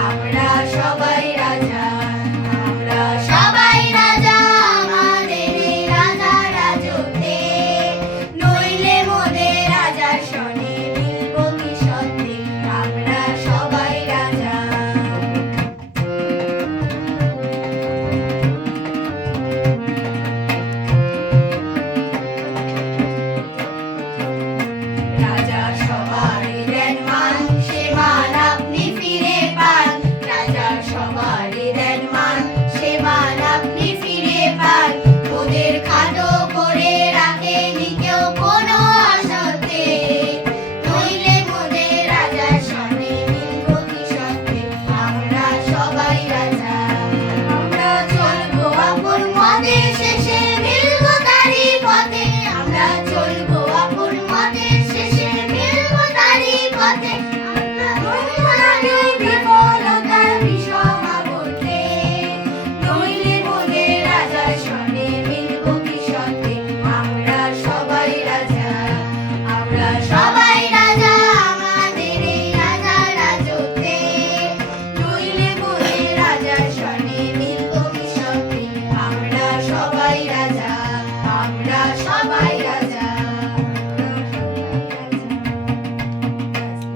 আমরা সবাই